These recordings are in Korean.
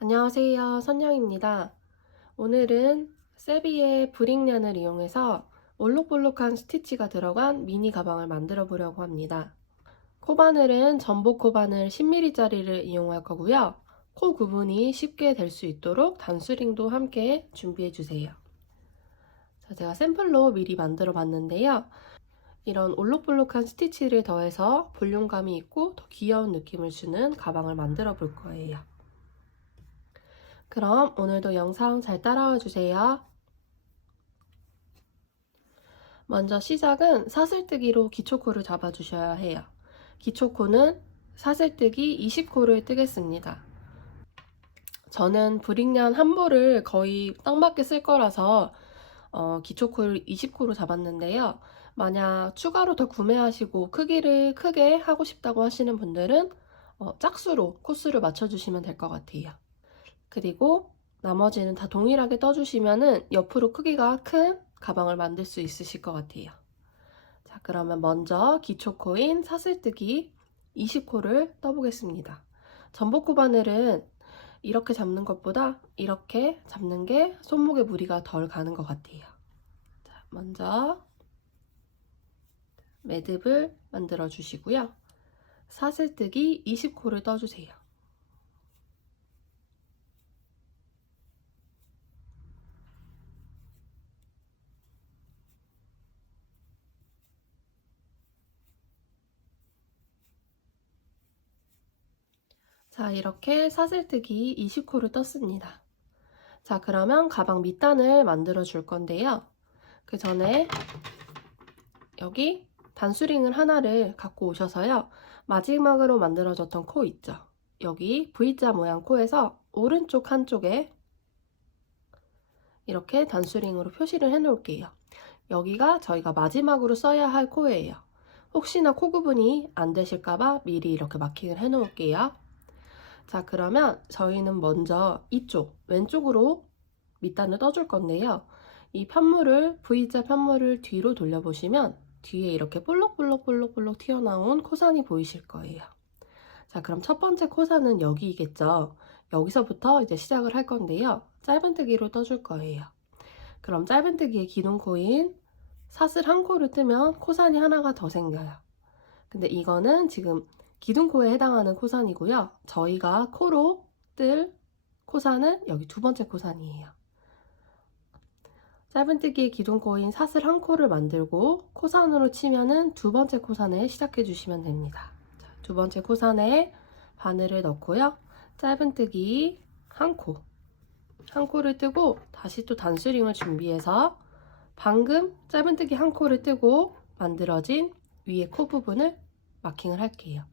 안녕하세요, 선영입니다. 오늘은 세비의 브릭년을 이용해서 올록볼록한 스티치가 들어간 미니 가방을 만들어 보려고 합니다. 코바늘은 전복 코바늘 10mm짜리를 이용할 거고요. 코 구분이 쉽게 될 수 있도록 단수링도 함께 준비해 주세요. 제가 샘플로 미리 만들어 봤는데요. 이런 올록볼록한 스티치를 더해서 볼륨감이 있고 더 귀여운 느낌을 주는 가방을 만들어 볼 거예요. 그럼 오늘도 영상 잘 따라와 주세요. 먼저 시작은 사슬뜨기로 기초코를 잡아주셔야 해요. 기초코는 사슬뜨기 20코를 뜨겠습니다. 저는 브릭년 한 볼을 거의 딱 맞게 쓸 거라서 기초코를 20코로 잡았는데요. 만약 추가로 더 구매하시고 크기를 크게 하고 싶다고 하시는 분들은 짝수로 코수를 맞춰주시면 될 것 같아요. 그리고 나머지는 다 동일하게 떠주시면은 옆으로 크기가 큰 가방을 만들 수 있으실 것 같아요. 자, 그러면 먼저 기초코인 사슬뜨기 20코를 떠보겠습니다. 전복코 바늘은 이렇게 잡는 것보다 이렇게 잡는 게 손목에 무리가 덜 가는 것 같아요. 자, 먼저 매듭을 만들어 주시고요. 사슬뜨기 20코를 떠주세요. 자, 이렇게 사슬뜨기 20코를 떴습니다. 자, 그러면 가방 밑단을 만들어 줄 건데요. 그 전에 여기 단수링을 하나를 갖고 오셔서요. 마지막으로 만들어졌던 코 있죠. 여기 V자 모양 코에서 오른쪽 한쪽에 이렇게 단수링으로 표시를 해 놓을게요. 여기가 저희가 마지막으로 써야 할 코예요. 혹시나 코 구분이 안 되실까봐 미리 이렇게 마킹을 해 놓을게요. 자, 그러면 저희는 먼저 이쪽 왼쪽으로 밑단을 떠줄 건데요. 이 편물을 V자 편물을 뒤로 돌려보시면 뒤에 이렇게 볼록볼록 튀어나온 코산이 보이실 거예요. 자, 그럼 첫 번째 코산은 여기겠죠. 여기서부터 이제 시작을 할 건데요. 짧은뜨기로 떠줄 거예요. 그럼 짧은뜨기의 기둥코인 사슬 한 코를 뜨면 코산이 하나가 더 생겨요. 근데 이거는 지금 기둥코에 해당하는 코산이고요. 저희가 코로 뜰 코산은 여기 두 번째 코산이에요. 짧은뜨기의 기둥코인 사슬 한 코를 만들고 코산으로 치면은 두 번째 코산을 시작해 주시면 됩니다. 자, 두 번째 코산에 바늘을 넣고요. 짧은뜨기 한 코를 뜨고 다시 또 단수링을 준비해서 방금 짧은뜨기 한 코를 뜨고 만들어진 위에 코 부분을 마킹을 할게요.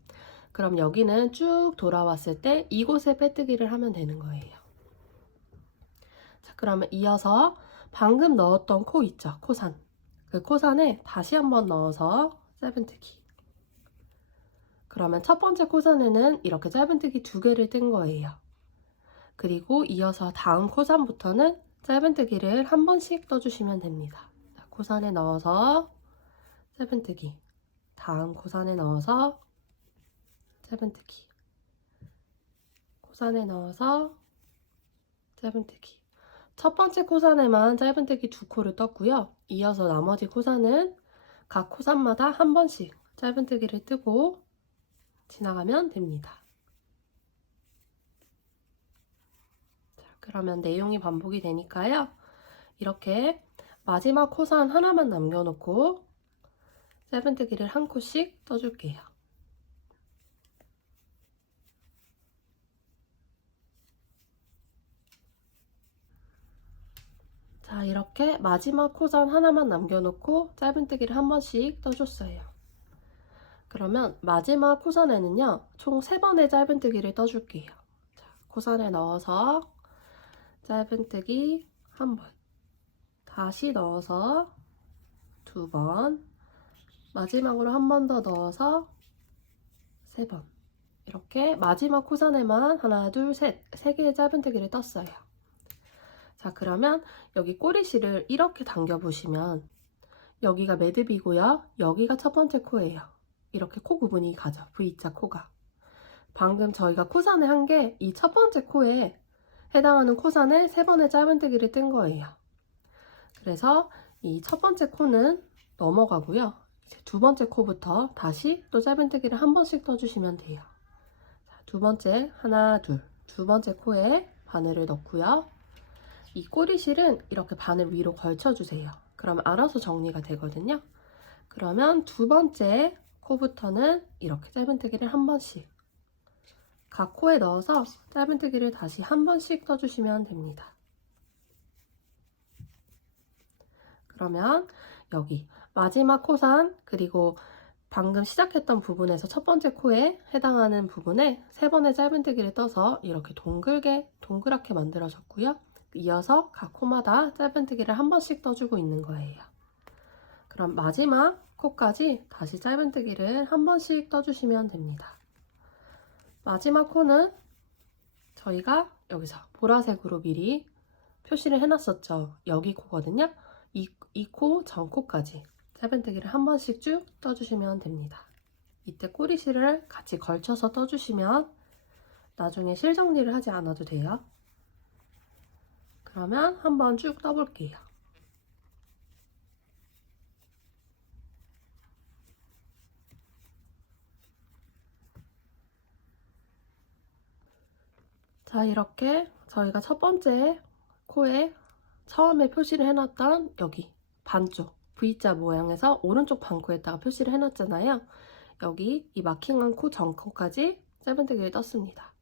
그럼 여기는 쭉 돌아왔을 때 이곳에 빼뜨기를 하면 되는 거예요. 자, 그러면 이어서 방금 넣었던 코 있죠? 코산. 그 코산에 다시 한번 넣어서 짧은뜨기. 그러면 첫 번째 코산에는 이렇게 짧은뜨기 두 개를 뜬 거예요. 그리고 이어서 다음 코산부터는 짧은뜨기를 한 번씩 떠주시면 됩니다. 자, 코산에 넣어서 짧은뜨기. 다음 코산에 넣어서 짧은뜨기. 코산에 넣어서 짧은뜨기. 첫 번째 코산에만 짧은뜨기 두 코를 떴고요. 이어서 나머지 코산은 각 코산마다 한 번씩 짧은뜨기를 뜨고 지나가면 됩니다. 자, 그러면 내용이 반복이 되니까요. 이렇게 마지막 코산 하나만 남겨놓고 짧은뜨기를 한 코씩 떠줄게요. 자, 이렇게 마지막 코산 하나만 남겨놓고 짧은뜨기를 한 번씩 떠줬어요. 그러면 마지막 코산에는요, 총 3번의 짧은뜨기를 떠줄게요. 자, 코산에 넣어서 짧은뜨기 한 번, 다시 넣어서 두 번, 마지막으로 한 번 더 넣어서 3번. 이렇게 마지막 코산에만 하나, 둘, 셋, 세 개의 짧은뜨기를 떴어요. 자, 그러면 여기 꼬리실을 이렇게 당겨 보시면 여기가 매듭이고요. 여기가 첫 번째 코예요. 이렇게 코 구분이 가죠. V자 코가. 방금 저희가 코산을 한 게 이 첫 번째 코에 해당하는 코산에 3번의 짧은뜨기를 뜬 거예요. 그래서 이 첫 번째 코는 넘어가고요. 이제 두 번째 코부터 다시 또 짧은뜨기를 한 번씩 떠주시면 돼요. 자, 두 번째, 하나, 둘. 두 번째 코에 바늘을 넣고요. 이 꼬리실은 이렇게 바늘 위로 걸쳐주세요. 그러면 알아서 정리가 되거든요. 그러면 두 번째 코부터는 이렇게 짧은뜨기를 한 번씩 각 코에 넣어서 짧은뜨기를 다시 한 번씩 떠주시면 됩니다. 그러면 여기 마지막 코산 그리고 방금 시작했던 부분에서 첫 번째 코에 해당하는 부분에 3번의 짧은뜨기를 떠서 이렇게 동그랗게 만들어졌고요. 이어서 각 코마다 짧은뜨기를 한 번씩 떠주고 있는 거예요. 그럼 마지막 코까지 다시 짧은뜨기를 한 번씩 떠주시면 됩니다. 마지막 코는 저희가 여기서 보라색으로 미리 표시를 해놨었죠. 여기 코거든요. 이 코 전 코까지 짧은뜨기를 한 번씩 쭉 떠주시면 됩니다. 이때 꼬리실을 같이 걸쳐서 떠주시면 나중에 실 정리를 하지 않아도 돼요. 그러면 한번 쭉 떠볼게요. 자, 이렇게 저희가 첫 번째 코에 처음에 표시를 해놨던 여기 반쪽 V자 모양에서 오른쪽 반코에다가 표시를 해놨잖아요. 여기 이 마킹한 코 전코까지 짧은뜨기를 떴습니다.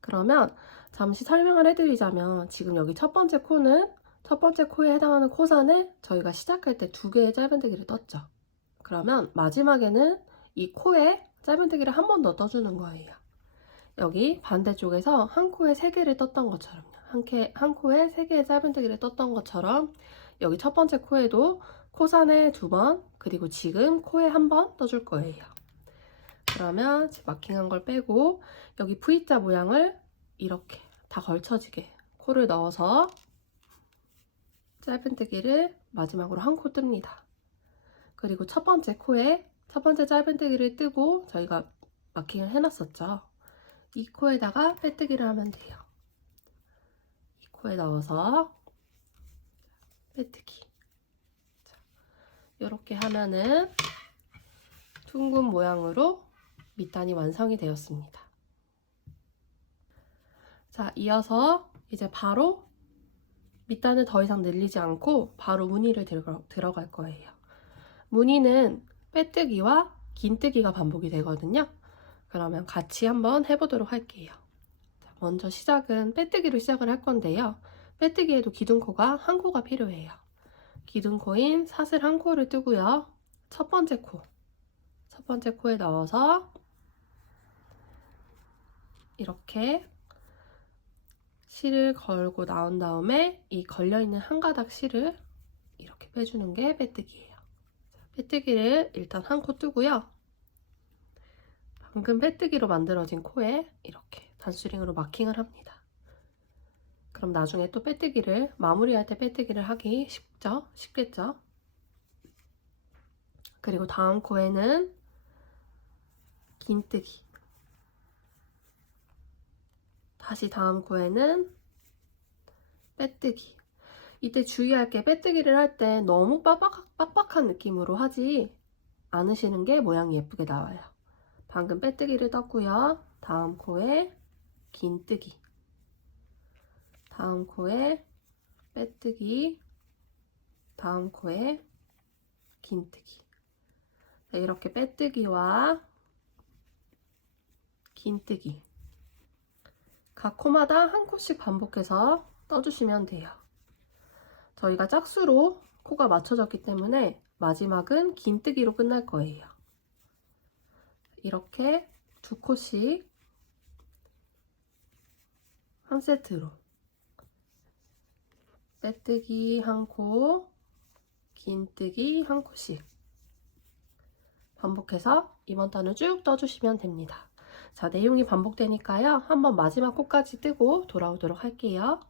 그러면 잠시 설명을 해드리자면 지금 여기 첫 번째 코는 첫 번째 코에 해당하는 코산에 저희가 시작할 때 2개의 짧은뜨기를 떴죠. 그러면 마지막에는 이 코에 짧은뜨기를 한 번 더 떠주는 거예요. 여기 반대쪽에서 한 코에 3개를 떴던 것처럼요. 한 코에 3개의 짧은뜨기를 떴던 것처럼 여기 첫 번째 코에도 코산에 2번 그리고 지금 코에 1번 떠줄 거예요. 그러면 마킹한 걸 빼고 여기 V자 모양을 이렇게 다 걸쳐지게 코를 넣어서 짧은뜨기를 마지막으로 한 코 뜹니다. 그리고 첫 번째 코에 첫 번째 짧은뜨기를 뜨고 저희가 마킹을 해놨었죠. 이 코에다가 빼뜨기를 하면 돼요. 이 코에 넣어서 빼뜨기. 이렇게 하면은 둥근 모양으로 밑단이 완성이 되었습니다. 자, 이어서 이제 바로 밑단을 더 이상 늘리지 않고 바로 무늬를 들어갈 거예요. 무늬는 빼뜨기와 긴뜨기가 반복이 되거든요. 그러면 같이 한번 해보도록 할게요. 자, 먼저 시작은 빼뜨기로 시작을 할 건데요. 빼뜨기에도 기둥코가 한 코가 필요해요. 기둥코인 사슬 한 코를 뜨고요. 첫 번째 코에 넣어서 이렇게 실을 걸고 나온 다음에 이 걸려있는 한 가닥 실을 이렇게 빼주는 게 빼뜨기예요. 빼뜨기를 일단 한 코 뜨고요. 방금 빼뜨기로 만들어진 코에 이렇게 단수링으로 마킹을 합니다. 그럼 나중에 또 빼뜨기를 마무리할 때 빼뜨기를 하기 쉽겠죠? 그리고 다음 코에는 긴뜨기, 다시 다음 코에는 빼뜨기. 이때 주의할 게 빼뜨기를 할 때 너무 빡빡한 느낌으로 하지 않으시는 게 모양이 예쁘게 나와요. 방금 빼뜨기를 떴고요. 다음 코에 긴뜨기, 다음 코에 빼뜨기, 다음 코에 긴뜨기. 이렇게 빼뜨기와 긴뜨기 각 코마다 한 코씩 반복해서 떠주시면 돼요. 저희가 짝수로 코가 맞춰졌기 때문에 마지막은 긴뜨기로 끝날 거예요. 이렇게 2코씩 한 세트로 빼뜨기 한 코, 긴뜨기 한 코씩 반복해서 이번 단을 쭉 떠주시면 됩니다. 자, 내용이 반복되니까요. 한번 마지막 코까지 뜨고 돌아오도록 할게요.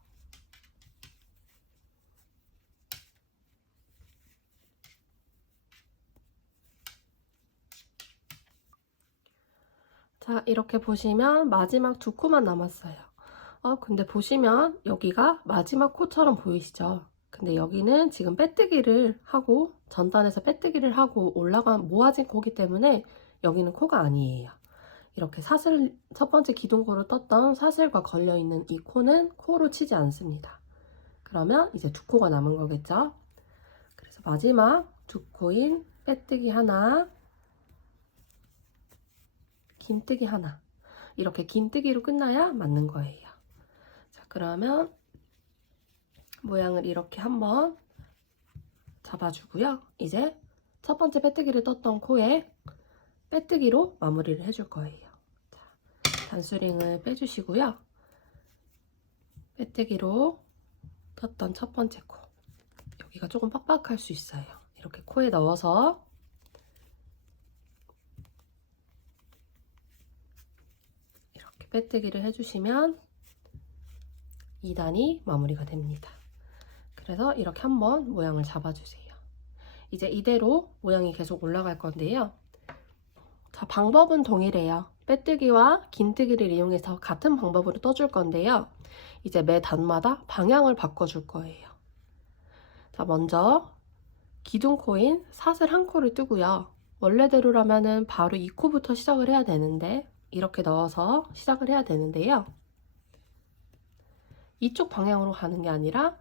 자, 이렇게 보시면 마지막 두 코만 남았어요. 근데 보시면 여기가 마지막 코처럼 보이시죠? 근데 여기는 지금 빼뜨기를 하고 전단에서 빼뜨기를 하고 올라간 모아진 코기 때문에 여기는 코가 아니에요. 이렇게 사슬, 첫 번째 기둥코로 떴던 사슬과 걸려있는 이 코는 코로 치지 않습니다. 그러면 이제 두 코가 남은 거겠죠? 그래서 마지막 두 코인 빼뜨기 하나, 긴뜨기 하나, 이렇게 긴뜨기로 끝나야 맞는 거예요. 자, 그러면 모양을 이렇게 한번 잡아주고요. 이제 첫 번째 빼뜨기를 떴던 코에 빼뜨기로 마무리를 해줄 거예요. 자, 단수링을 빼주시고요. 빼뜨기로 떴던 첫 번째 코, 여기가 조금 빡빡할 수 있어요. 이렇게 코에 넣어서 이렇게 빼뜨기를 해주시면 2단이 마무리가 됩니다. 그래서 이렇게 한번 모양을 잡아주세요. 이제 이대로 모양이 계속 올라갈 건데요. 자, 방법은 동일해요. 빼뜨기와 긴뜨기를 이용해서 같은 방법으로 떠줄 건데요. 이제 매 단마다 방향을 바꿔줄 거예요. 자, 먼저 기둥코인 사슬 한 코를 뜨고요. 원래대로라면은 바로 이 코부터 시작을 해야 되는데 이렇게 넣어서 시작을 해야 되는데요. 이쪽 방향으로 가는 게 아니라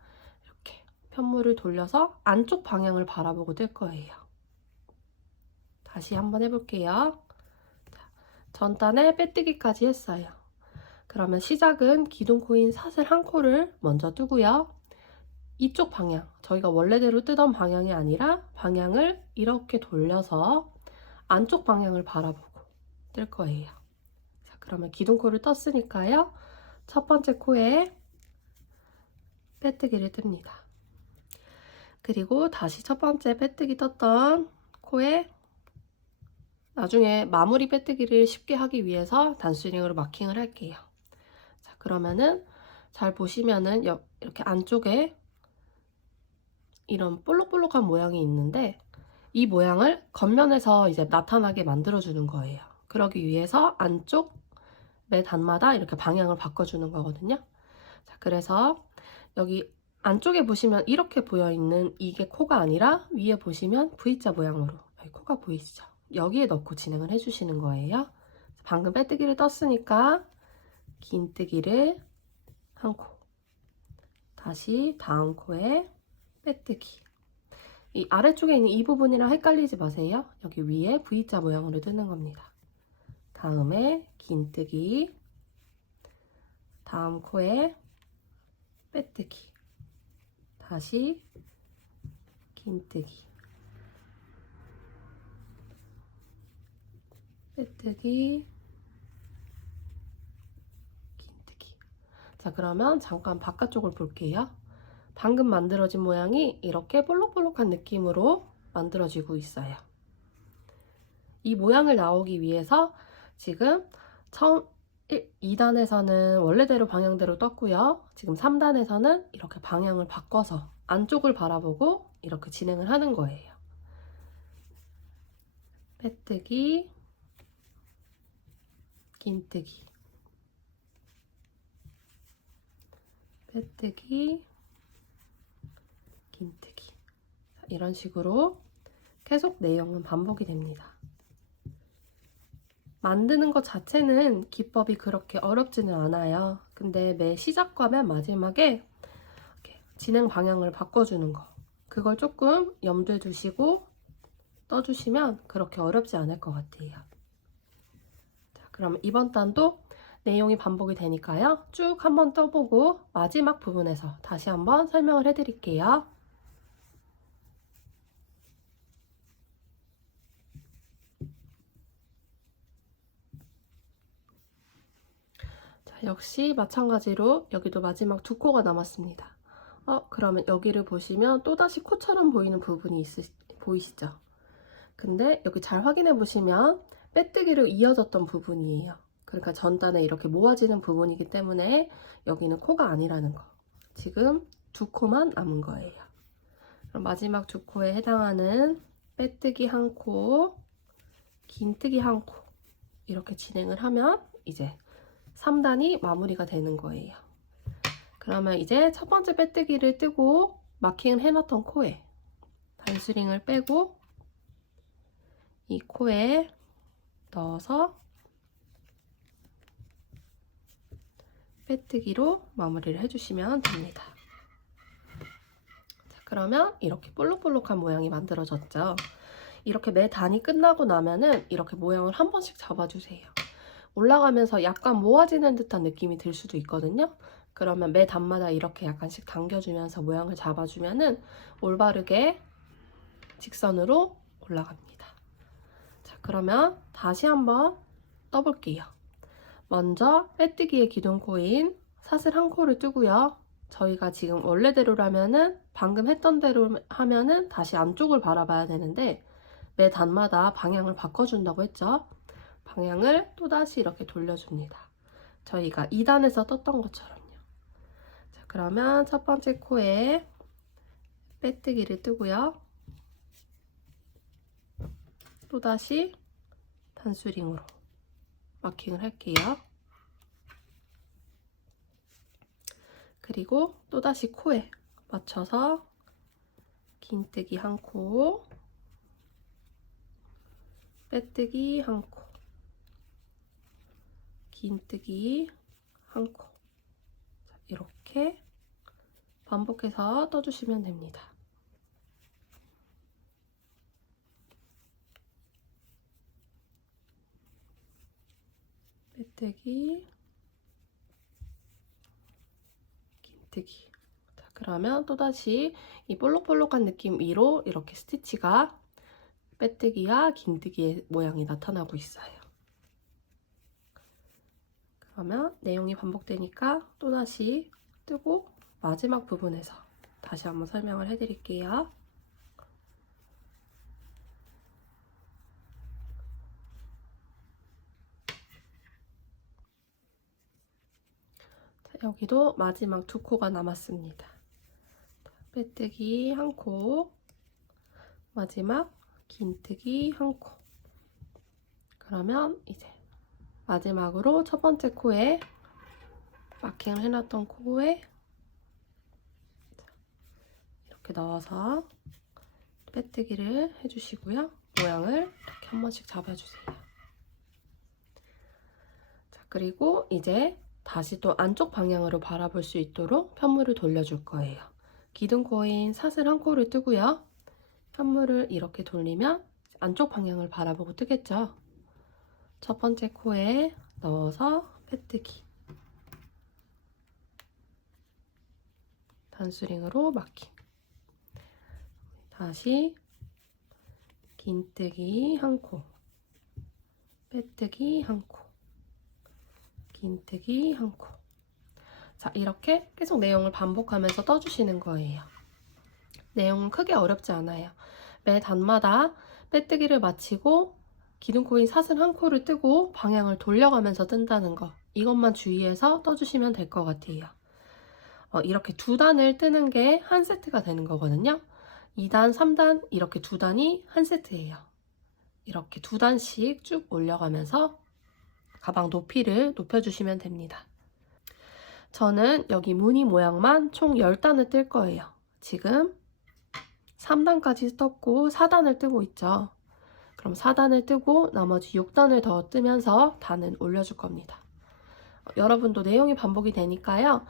이렇게 편물을 돌려서 안쪽 방향을 바라보고 뜰 거예요. 다시 한번 해볼게요. 자, 전단에 빼뜨기까지 했어요. 그러면 시작은 기둥코인 사슬 한 코를 먼저 뜨고요. 이쪽 방향, 저희가 원래대로 뜨던 방향이 아니라 방향을 이렇게 돌려서 안쪽 방향을 바라보고 뜰 거예요. 자, 그러면 기둥코를 떴으니까요. 첫 번째 코에 빼뜨기를 뜹니다. 그리고 다시 첫 번째 빼뜨기 떴던 코에 나중에 마무리 빼뜨기를 쉽게 하기 위해서 단수링으로 마킹을 할게요. 자, 그러면은 잘 보시면은 이렇게 안쪽에 이런 볼록볼록한 모양이 있는데 이 모양을 겉면에서 이제 나타나게 만들어주는 거예요. 그러기 위해서 안쪽 매 단마다 이렇게 방향을 바꿔주는 거거든요. 자, 그래서 여기 안쪽에 보시면 이렇게 보여있는 이게 코가 아니라 위에 보시면 V자 모양으로 여기 코가 보이시죠? 여기에 넣고 진행을 해주시는 거예요. 방금 빼뜨기를 떴으니까 긴뜨기를 한 코, 다시 다음 코에 빼뜨기. 이 아래쪽에 있는 이 부분이랑 헷갈리지 마세요. 여기 위에 V자 모양으로 뜨는 겁니다. 다음에 긴뜨기, 다음 코에 빼뜨기, 다시 긴뜨기, 빼뜨기, 긴뜨기. 자, 그러면 잠깐 바깥쪽을 볼게요. 방금 만들어진 모양이 이렇게 볼록볼록한 느낌으로 만들어지고 있어요. 이 모양을 나오기 위해서 지금 처음 2단에서는 원래대로 방향대로 떴고요. 지금 3단에서는 이렇게 방향을 바꿔서 안쪽을 바라보고 이렇게 진행을 하는 거예요. 빼뜨기, 긴뜨기, 빼뜨기, 긴뜨기. 이런 식으로 계속 내용은 반복이 됩니다. 만드는 것 자체는 기법이 그렇게 어렵지는 않아요. 근데 매 시작과 맨 마지막에 이렇게 진행 방향을 바꿔주는 거, 그걸 조금 염두에 두시고 떠주시면 그렇게 어렵지 않을 것 같아요. 자, 그럼 이번 단도 내용이 반복이 되니까요. 쭉 한번 떠보고 마지막 부분에서 다시 한번 설명을 해드릴게요. 자, 역시 마찬가지로 여기도 마지막 두 코가 남았습니다. 그러면 여기를 보시면 또다시 코처럼 보이는 부분이 보이시죠? 근데 여기 잘 확인해 보시면 빼뜨기로 이어졌던 부분이에요. 그러니까 전단에 이렇게 모아지는 부분이기 때문에 여기는 코가 아니라는 거. 지금 두 코만 남은 거예요. 그럼 마지막 두 코에 해당하는 빼뜨기 한 코, 긴뜨기 한 코 이렇게 진행을 하면 이제 3단이 마무리가 되는 거예요. 그러면 이제 첫 번째 빼뜨기를 뜨고 마킹을 해놨던 코에 단수링을 빼고 이 코에 넣어서 빼뜨기로 마무리를 해주시면 됩니다. 자, 그러면 이렇게 볼록볼록한 모양이 만들어졌죠. 이렇게 매 단이 끝나고 나면은 이렇게 모양을 한 번씩 잡아주세요. 올라가면서 약간 모아지는 듯한 느낌이 들 수도 있거든요. 그러면 매 단마다 이렇게 약간씩 당겨주면서 모양을 잡아주면은 올바르게 직선으로 올라갑니다. 자, 그러면 다시 한번 떠볼게요. 먼저 빼뜨기의 기둥코인 사슬 한 코를 뜨고요. 저희가 지금 원래대로라면은 방금 했던 대로 하면은 다시 안쪽을 바라봐야 되는데 매 단마다 방향을 바꿔준다고 했죠. 방향을 또다시 이렇게 돌려줍니다. 저희가 2단에서 떴던 것처럼요. 자, 그러면 첫 번째 코에 빼뜨기를 뜨고요. 또다시 단수링으로 마킹을 할게요. 그리고 또다시 코에 맞춰서 긴뜨기 한 코, 빼뜨기 한 코, 긴뜨기 한 코. 이렇게 반복해서 떠주시면 됩니다. 빼뜨기, 긴뜨기. 자, 그러면 또다시 이 볼록볼록한 느낌 위로 이렇게 스티치가 빼뜨기와 긴뜨기의 모양이 나타나고 있어요. 그러면 내용이 반복되니까 또다시 뜨고 마지막 부분에서 다시 한번 설명을 해드릴게요. 자, 여기도 마지막 두 코가 남았습니다. 빼뜨기 한 코, 마지막 긴뜨기 한 코. 그러면 이제 마지막으로 첫 번째 코에 마킹을 해놨던 코에 이렇게 넣어서 빼뜨기를 해주시고요. 모양을 이렇게 한 번씩 잡아주세요. 자, 그리고 이제 다시 또 안쪽 방향으로 바라볼 수 있도록 편물을 돌려줄 거예요. 기둥코인 사슬 한 코를 뜨고요. 편물을 이렇게 돌리면 안쪽 방향을 바라보고 뜨겠죠. 첫 번째 코에 넣어서 빼뜨기, 단수링으로 마킹, 다시 긴뜨기 한 코, 빼뜨기 한 코, 긴뜨기 한 코. 자, 이렇게 계속 내용을 반복하면서 떠주시는 거예요. 내용은 크게 어렵지 않아요. 매 단마다 빼뜨기를 마치고 기둥코인 사슬 한 코를 뜨고 방향을 돌려가면서 뜬다는 거, 이것만 주의해서 떠주시면 될 것 같아요. 이렇게 두 단을 뜨는 게 한 세트가 되는 거거든요. 2단, 3단 이렇게 두 단이 한 세트예요. 이렇게 두 단씩 쭉 올려가면서 가방 높이를 높여주시면 됩니다. 저는 여기 무늬 모양만 총 10단을 뜰 거예요. 지금 3단까지 떴고 4단을 뜨고 있죠. 그럼 4단을 뜨고 나머지 6단을 더 뜨면서 단은 올려줄 겁니다. 여러분도 내용이 반복이 되니까요.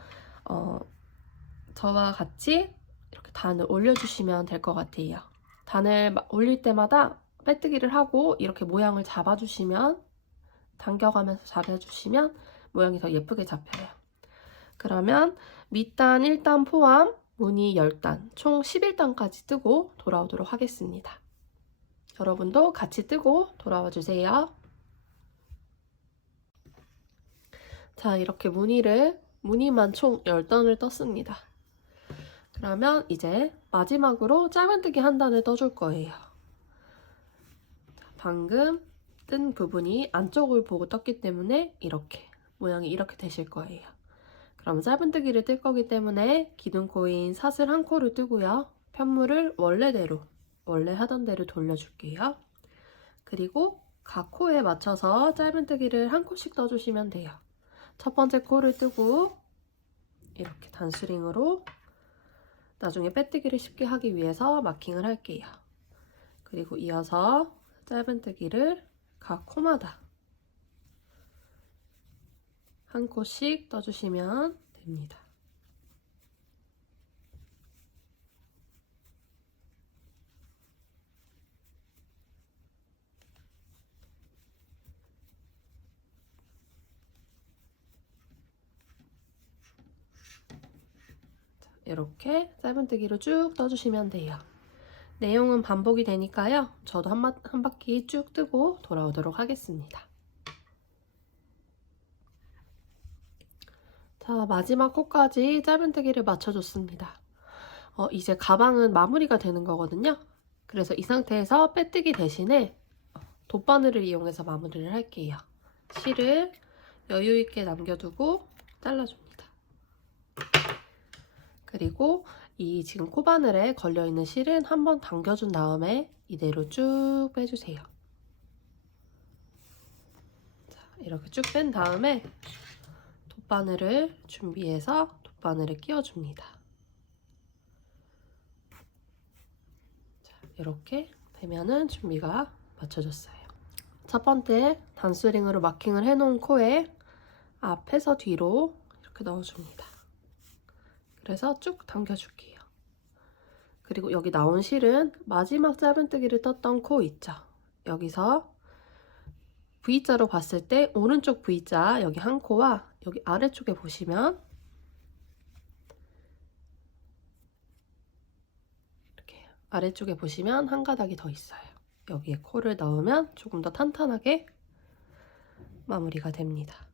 저와 같이 이렇게 단을 올려주시면 될 것 같아요. 단을 올릴 때마다 빼뜨기를 하고 이렇게 모양을 잡아주시면, 당겨가면서 잡아주시면 모양이 더 예쁘게 잡혀요. 그러면 밑단 1단 포함 무늬 10단, 총 11단까지 뜨고 돌아오도록 하겠습니다. 여러분도 같이 뜨고 돌아와 주세요. 자, 이렇게 무늬만 총 10단을 떴습니다. 그러면 이제 마지막으로 짧은뜨기 한 단을 떠줄 거예요. 방금 뜬 부분이 안쪽을 보고 떴기 때문에 이렇게 모양이 이렇게 되실 거예요. 그럼 짧은뜨기를 뜰 거기 때문에 기둥코인 사슬 한 코를 뜨고요. 편물을 원래대로 원래 하던 대로 돌려줄게요. 그리고 각 코에 맞춰서 짧은뜨기를 한 코씩 떠주시면 돼요. 첫 번째 코를 뜨고 이렇게 단스링으로 나중에 빼뜨기를 쉽게 하기 위해서 마킹을 할게요. 그리고 이어서 짧은뜨기를 각 코마다 한 코씩 떠주시면 됩니다. 이렇게 짧은뜨기로 쭉 떠주시면 돼요. 내용은 반복이 되니까요. 저도 한 바퀴 쭉 뜨고 돌아오도록 하겠습니다. 자, 마지막 코까지 짧은뜨기를 맞춰줬습니다. 이제 가방은 마무리가 되는 거거든요. 그래서 이 상태에서 빼뜨기 대신에 돗바늘을 이용해서 마무리를 할게요. 실을 여유있게 남겨두고 잘라줍니다. 그리고 이 지금 코바늘에 걸려있는 실은 한번 당겨준 다음에 이대로 쭉 빼주세요. 자, 이렇게 쭉 뺀 다음에 돗바늘을 준비해서 돗바늘에 끼워줍니다. 자, 이렇게 되면은 준비가 맞춰졌어요. 첫 번째 단스링으로 마킹을 해놓은 코에 앞에서 뒤로 이렇게 넣어줍니다. 그래서 쭉 당겨줄게요. 그리고 여기 나온 실은 마지막 짧은뜨기를 떴던 코 있죠? 여기서 V자로 봤을 때 오른쪽 V자 여기 한 코와 여기 아래쪽에 보시면 이렇게 아래쪽에 보시면 한 가닥이 더 있어요. 여기에 코를 넣으면 조금 더 탄탄하게 마무리가 됩니다.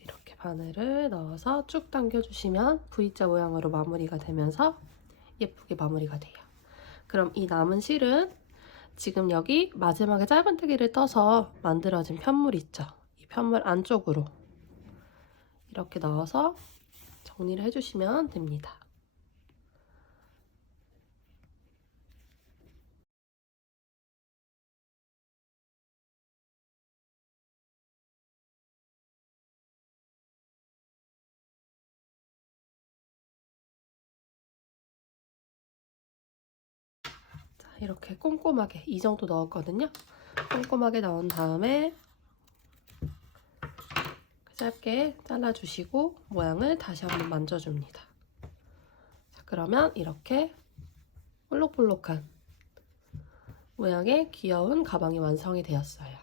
이렇게 바늘을 넣어서 쭉 당겨주시면 V자 모양으로 마무리가 되면서 예쁘게 마무리가 돼요. 그럼 이 남은 실은 지금 여기 마지막에 짧은뜨기를 떠서 만들어진 편물 있죠? 이 편물 안쪽으로 이렇게 넣어서 정리를 해주시면 됩니다. 자, 이렇게 꼼꼼하게 이 정도 넣었거든요. 꼼꼼하게 넣은 다음에 짧게 잘라주시고 모양을 다시 한번 만져줍니다. 자, 그러면 이렇게 볼록볼록한 모양의 귀여운 가방이 완성이 되었어요.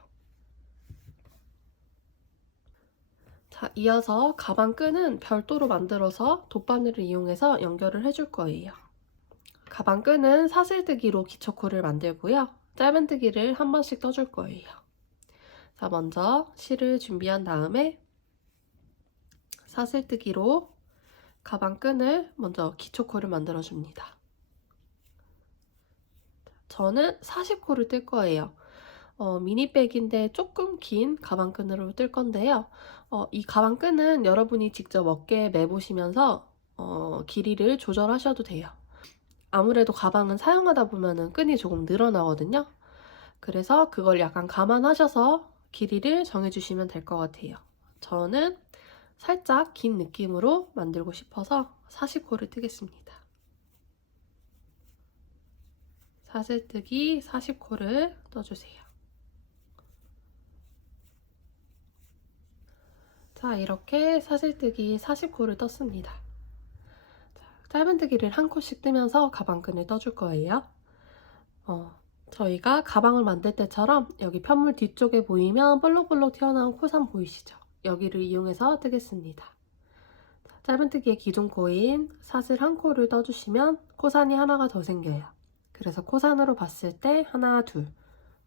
자, 이어서 가방 끈은 별도로 만들어서 돗바늘을 이용해서 연결을 해줄 거예요. 가방 끈은 사슬뜨기로 기초코를 만들고요. 짧은뜨기를 한 번씩 떠줄 거예요. 자, 먼저 실을 준비한 다음에 사슬뜨기로 가방 끈을 먼저 기초코를 만들어줍니다. 저는 40코를 뜰 거예요. 미니백인데 조금 긴 가방끈으로 뜰 건데요. 이 가방끈은 여러분이 직접 어깨에 매보시면서 길이를 조절하셔도 돼요. 아무래도 가방은 사용하다 보면 끈이 조금 늘어나거든요. 그래서 그걸 약간 감안하셔서 길이를 정해주시면 될 것 같아요. 저는 살짝 긴 느낌으로 만들고 싶어서 40코를 뜨겠습니다. 사슬뜨기 40코를 떠주세요. 자, 이렇게 사슬뜨기 40코를 떴습니다. 자, 짧은뜨기를 한 코씩 뜨면서 가방끈을 떠줄 거예요. 저희가 가방을 만들 때처럼 여기 편물 뒤쪽에 보이면 볼록볼록 튀어나온 코산 보이시죠? 여기를 이용해서 뜨겠습니다. 자, 짧은뜨기의 기둥코인 사슬 한 코를 떠주시면 코산이 하나가 더 생겨요. 그래서 코산으로 봤을 때 하나, 둘,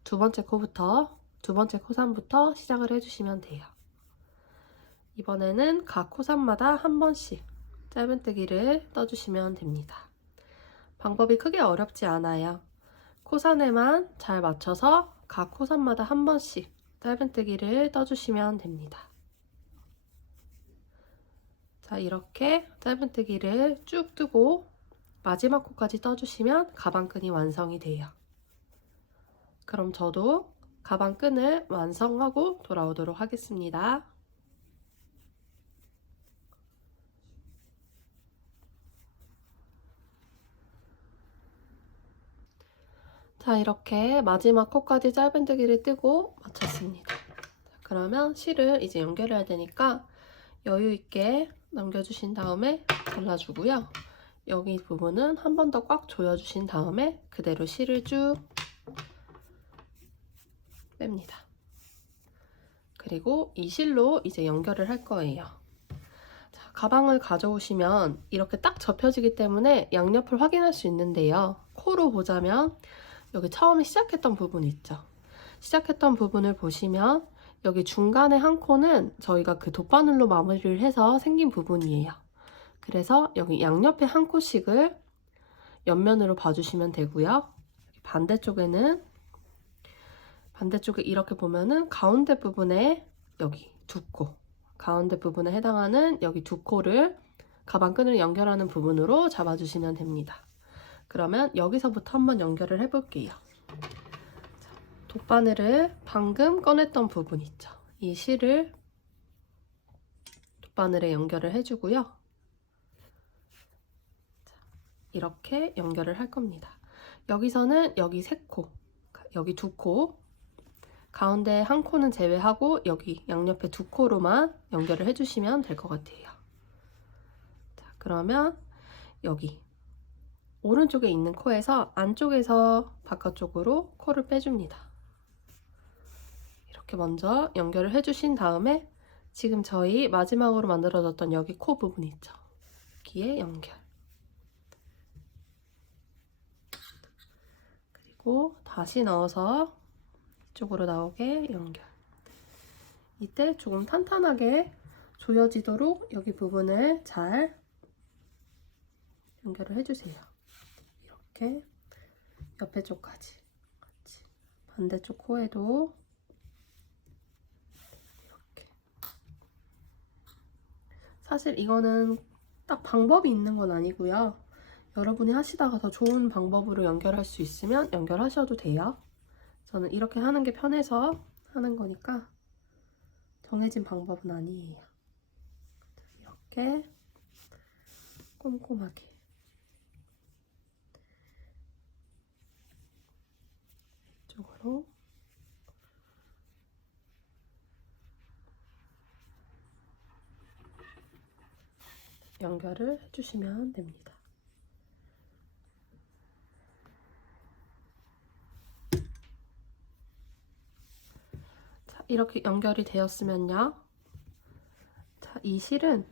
두 번째 코산부터 시작을 해주시면 돼요. 이번에는 각 코산마다 한 번씩 짧은뜨기를 떠주시면 됩니다. 방법이 크게 어렵지 않아요. 코산에만 잘 맞춰서 각 코산마다 한 번씩 짧은뜨기를 떠주시면 됩니다. 자, 이렇게 짧은뜨기를 쭉 뜨고 마지막 코까지 떠주시면 가방끈이 완성이 돼요. 그럼 저도 가방끈을 완성하고 돌아오도록 하겠습니다. 자, 이렇게 마지막 코까지 짧은뜨기를 뜨고 마쳤습니다. 자, 그러면 실을 이제 연결해야 되니까 여유 있게 넘겨주신 다음에 잘라주고요. 여기 부분은 한 번 더 꽉 조여주신 다음에 그대로 실을 쭉 뺍니다. 그리고 이 실로 이제 연결을 할 거예요. 자, 가방을 가져오시면 이렇게 딱 접혀지기 때문에 양옆을 확인할 수 있는데요. 코로 보자면 여기 처음에 시작했던 부분 있죠. 시작했던 부분을 보시면 여기 중간에 한 코는 저희가 그 돗바늘로 마무리를 해서 생긴 부분이에요. 그래서 여기 양옆에 한 코씩을 옆면으로 봐주시면 되고요. 반대쪽에 이렇게 보면은 가운데 부분에 여기 두 코, 가운데 부분에 해당하는 여기 두 코를 가방끈을 연결하는 부분으로 잡아주시면 됩니다. 그러면 여기서부터 한번 연결을 해볼게요. 자, 돗바늘을 방금 꺼냈던 부분 있죠. 이 실을 돗바늘에 연결을 해주고요. 자, 이렇게 연결을 할 겁니다. 여기서는 여기 세 코, 여기 두 코, 가운데 한 코는 제외하고 여기 양옆에 두 코로만 연결을 해주시면 될 것 같아요. 자, 그러면 여기 오른쪽에 있는 코에서 안쪽에서 바깥쪽으로 코를 빼줍니다. 이렇게 먼저 연결을 해주신 다음에 지금 저희 마지막으로 만들어졌던 여기 코 부분 있죠? 여기에 연결. 그리고 다시 넣어서 이쪽으로 나오게 연결. 이때 조금 탄탄하게 조여지도록 여기 부분을 잘 연결을 해주세요. 이렇게 옆에 쪽까지 같이 반대쪽 코에도 이렇게. 사실 이거는 딱 방법이 있는 건 아니고요. 여러분이 하시다가 더 좋은 방법으로 연결할 수 있으면 연결하셔도 돼요. 저는 이렇게 하는 게 편해서 하는 거니까 정해진 방법은 아니에요. 이렇게 꼼꼼하게 이쪽으로 연결을 해주시면 됩니다. 자, 이렇게 연결이 되었으면요. 자, 이 실은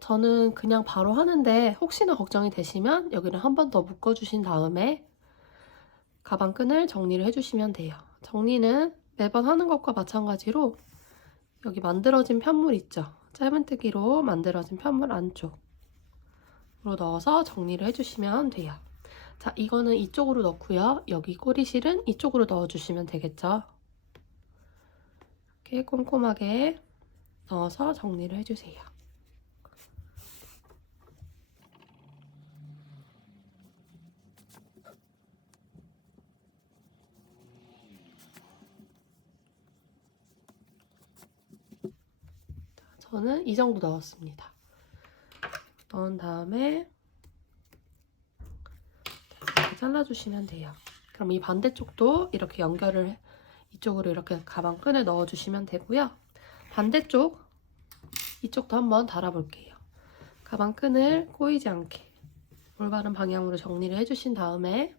저는 그냥 바로 하는데 혹시나 걱정이 되시면 여기를 한 번 더 묶어주신 다음에 가방끈을 정리를 해주시면 돼요. 정리는 매번 하는 것과 마찬가지로 여기 만들어진 편물 있죠? 짧은뜨기로 만들어진 편물 안쪽으로 넣어서 정리를 해주시면 돼요. 자, 이거는 이쪽으로 넣고요. 여기 꼬리실은 이쪽으로 넣어주시면 되겠죠? 이렇게 꼼꼼하게 넣어서 정리를 해주세요. 저는 이 정도 넣었습니다. 넣은 다음에 이렇게 잘라주시면 돼요. 그럼 이 반대쪽도 이렇게 연결을 이쪽으로 이렇게 가방끈을 넣어주시면 되고요. 반대쪽 이쪽도 한번 달아볼게요. 가방끈을 꼬이지 않게 올바른 방향으로 정리를 해주신 다음에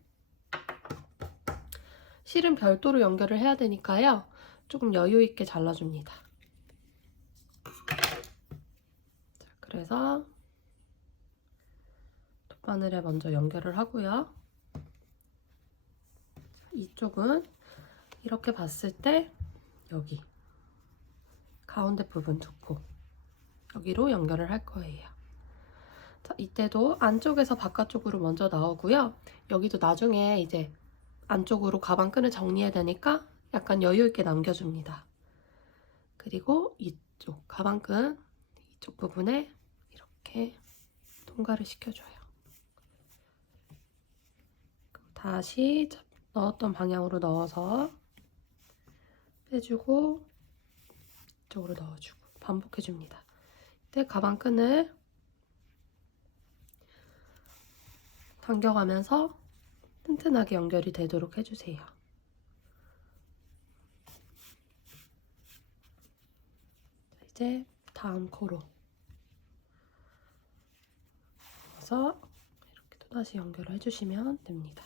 실은 별도로 연결을 해야 되니까요. 조금 여유 있게 잘라줍니다. 자, 그래서 돗바늘에 먼저 연결을 하고요. 이쪽은 이렇게 봤을 때 여기 가운데 부분 두 코 여기로 연결을 할 거예요. 자, 이때도 안쪽에서 바깥쪽으로 먼저 나오고요. 여기도 나중에 이제 안쪽으로 가방끈을 정리해야 되니까 약간 여유 있게 남겨줍니다. 그리고 이쪽 가방끈 이쪽 부분에 이렇게 통과를 시켜줘요. 다시 넣었던 방향으로 넣어서 빼주고 이쪽으로 넣어주고 반복해줍니다. 이때 가방끈을 당겨가면서 튼튼하게 연결이 되도록 해주세요. 이제 다음 코로 넣어서 이렇게 또다시 연결을 해주시면 됩니다.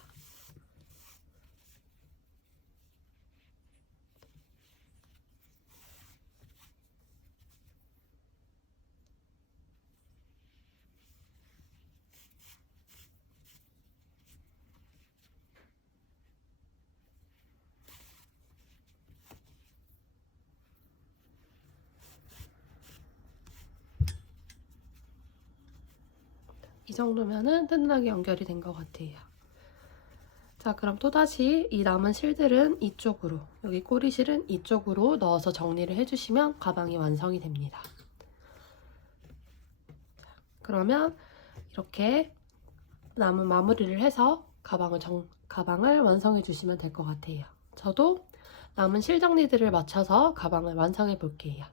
이 정도면은 튼튼하게 연결이 된 것 같아요. 자, 그럼 또다시 이 남은 실들은 이쪽으로, 여기 꼬리실은 이쪽으로 넣어서 정리를 해주시면 가방이 완성이 됩니다. 그러면 이렇게 남은 마무리를 해서 가방을 완성해 주시면 될 것 같아요. 저도 남은 실 정리들을 마쳐서 가방을 완성해 볼게요.